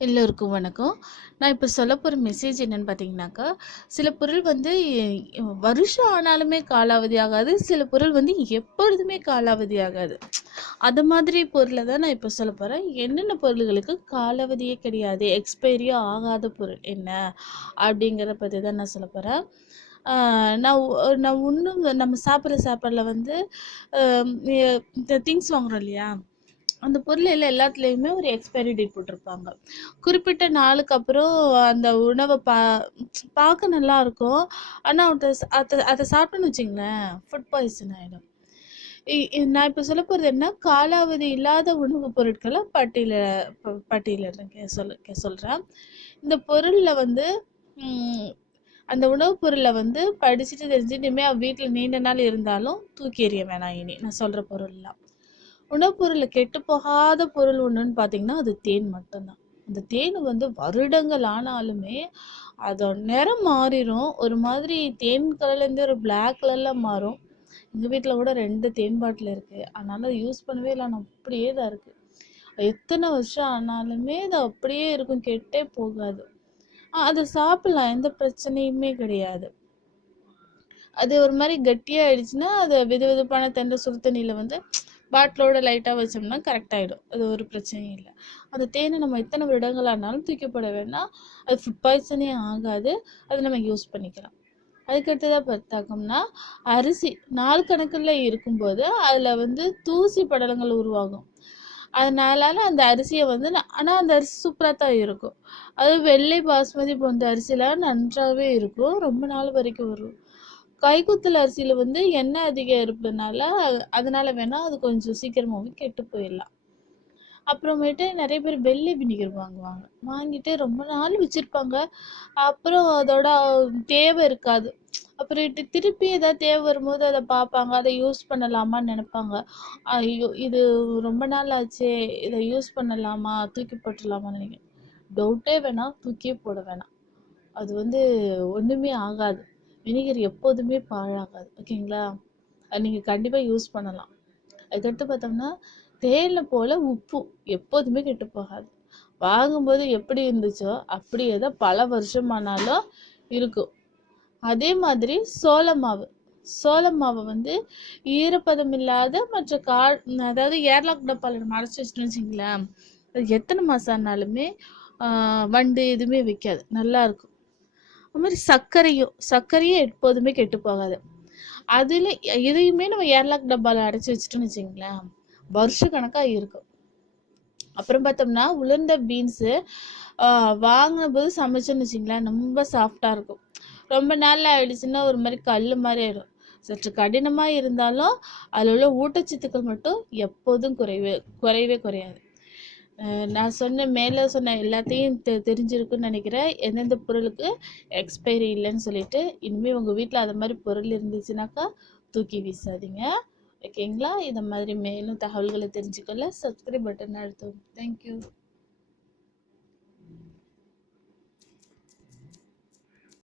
எல்லோருக்கும் வணக்கம். நான் இப்போ சொல்ல போகிற மெசேஜ் என்னன்னு பார்த்தீங்கன்னாக்கா சில பொருள் வந்து வருஷம் ஆனாலுமே காலாவதி ஆகாது சில பொருள் வந்து எப்பொழுதுமே காலாவதி ஆகாது. அது மாதிரி பொருளை தான் நான் இப்போ சொல்ல போகிறேன் என்னென்ன பொருள்களுக்கு காலாவதியே கிடையாது எக்ஸ்பைரியே ஆகாத பொருள் என்ன அப்படிங்கிறத பற்றி தான் நான் சொல்ல போகிறேன் நான் நான் இன்னும் நம்ம சாப்பிட்ற சாப்பாடில் வந்து இந்த திங்ஸ் வாங்குறோம் இல்லையா? அந்த பொருள் எல்லாம் எல்லாத்துலேயுமே ஒரு எக்ஸ்பைரி டேட் போட்டிருப்பாங்க. குறிப்பிட்ட நாளுக்கு அப்புறம் அந்த உணவை பா பார்க்க நல்லா இருக்கும். ஆனால் அதை அதை அதை சாப்பிட்டோன்னு வச்சிங்களேன் ஃபுட் பாய்சன் ஆகிடும் நான் இப்போ சொல்ல போகிறது என்ன? காலாவதி இல்லாத உணவுப் பொருட்களை பட்டியல ப- பட்டியலிடுறேன் சொல்ல சொல்கிறேன் இந்த பொருளில் வந்து அந்த உணவுப் பொருளை வந்து படிச்சுட்டு தெரிஞ்சுட்டுமே இனிமேல் வீட்டில் நீண்ட நாள் இருந்தாலும் தூக்கி எறிய வேணாம் இனி. நான் சொல்கிற பொருள்லாம். உணவுப்பொருளில் கெட்டு போகாத பொருள் ஒன்றுன்னு பார்த்தீங்கன்னா அது தேன் மட்டும்தான். அந்த தேன் வந்து வருடங்கள் ஆனாலுமே அதோட நிறம் மாறிடும் ஒரு மாதிரி தேன் கலர்லேருந்து ஒரு பிளாக் கலரில் மாறும். எங்கள் வீட்டில் கூட ரெண்டு தேன் பாட்டில் இருக்குது அதனால் அதை யூஸ் பண்ணவே இல்லை. ஆனால் அப்படியே தான் இருக்குது எத்தனை வருஷம் ஆனாலுமே அது அப்படியே இருக்கும். கெட்டே போகாது. அதை சாப்பிடலாம். எந்த பிரச்சனையுமே கிடையாது. அது ஒரு மாதிரி கட்டியாக ஆயிடுச்சுன்னா அது வெது வெதுப்பான தெண்டை சுடு தண்ணியில் வந்து பாட்டிலோட லைட்டாக வச்சோம்னா கரெக்ட் ஆகிடும் அது ஒரு பிரச்சனையும் இல்லை. அந்த தேனை நம்ம எத்தனை வருடங்களானாலும் தூக்கப்பட வேண்டாம். அது ஃபுட் பாய்சனே ஆகாது. அது நம்ம யூஸ் பண்ணிக்கலாம். அதுக்கடுத்ததாக பார்த்தாக்கோம்னா அரிசி நாள் கணக்கில் இருக்கும்போது அதில் வந்து தூசி படலங்கள் உருவாகும். அதனால அந்த அரிசியை வந்து ஆனால் அந்த அரிசி சூப்பராக தான் இருக்கும். அது வெள்ளை பாஸ்மதி போன்ற அரிசிலாம் நன்றாகவே இருக்கும். ரொம்ப நாள் வரைக்கும் வரும். கைக்குத்தல் அரிசியில் வந்து எண்ணெய் அதிகம் இருப்பதுனால அதனால வேணால் அது கொஞ்சம் சீக்கிரமாகவே கெட்டு போயிடலாம். அப்புறமேட்டு நிறைய பேர் வெள்ளை வினிகர் வாங்குவாங்க. வாங்கிட்டு ரொம்ப நாள் வச்சுருப்பாங்க. அப்புறம் அதோட தேவை இருக்காது. அப்புறமேட்டு திருப்பி ஏதாவது தேவை வரும்போது அதை பார்ப்பாங்க. அதை யூஸ் பண்ணலாமான்னு நினைப்பாங்க. ஐயோ இது ரொம்ப நாள் ஆச்சே. இதை யூஸ் பண்ணலாமா? தூக்கி போட்டுடலாமான்னு நினைக்கிறேன். டவுட்டே வேணாம். தூக்கியே போட வேணாம். அது வந்து ஒன்றுமே ஆகாது. வினிகர் எப்போதுமே பாழாகாது. ஓகேங்களா? அது நீங்கள் கண்டிப்பாக யூஸ் பண்ணலாம். அதுக்கடுத்து பார்த்தோம்னா தேயிலை போல் உப்பு எப்போதுமே கெட்டு போகாது. வாங்கும்போது எப்படி இருந்துச்சோ அப்படியே தான் பல வருஷமானாலும் இருக்கும். அதே மாதிரி சோள மாவு. சோள மாவை வந்து ஈரப்பதம் இல்லாத மற்ற கா அதாவது ஏர்லாக் டப்பாவில் நம்ம அடைச்சி வச்சுட்டோம்னு வச்சிங்களேன் அது எத்தனை மாதம் ஆனாலுமே வண்டு எதுவுமே வைக்காது. நல்லா இருக்கும். அது மாதிரி சர்க்கரையும் சர்க்கரையும் எப்போதுமே கெட்டு போகாது. அதில் இதையுமே நம்ம ஏர்லாக் டப்பாவில் அடைச்சி வச்சுட்டோம்னு வச்சிங்களேன் வருஷ கணக்காக இருக்கும். அப்புறம் பார்த்தோம்னா உலர்ந்த பீன்ஸு வாங்கின போது சமைச்சோன்னு வச்சிங்களேன் ரொம்ப சாஃப்டாக இருக்கும். ரொம்ப நாள் ஆயிடுச்சுன்னா ஒரு மாதிரி கல் மாதிரி ஆயிடும் சற்று கடினமாக இருந்தாலும் அதில் உள்ள ஊட்டச்சத்துக்கள் மட்டும் எப்போதும் குறைவே குறையவே குறையாது. நான் சொன்ன மேலே சொன்ன எல்லாத்தையும் தெ தெரிஞ்சிருக்குன்னு நினைக்கிறேன். எந்தெந்த பொருளுக்கு எக்ஸ்பைரி இல்லைன்னு சொல்லிட்டு இனிமேல் உங்கள் வீட்டில் அது மாதிரி பொருள் இருந்துச்சுனாக்கா தூக்கி வீசாதீங்க. ஓகேங்களா? இந்த மாதிரி மேலும் தகவல்களை தெரிஞ்சுக்கொள்ள சப்ஸ்கிரைப் பட்டன் அழுத்தவும். Thank you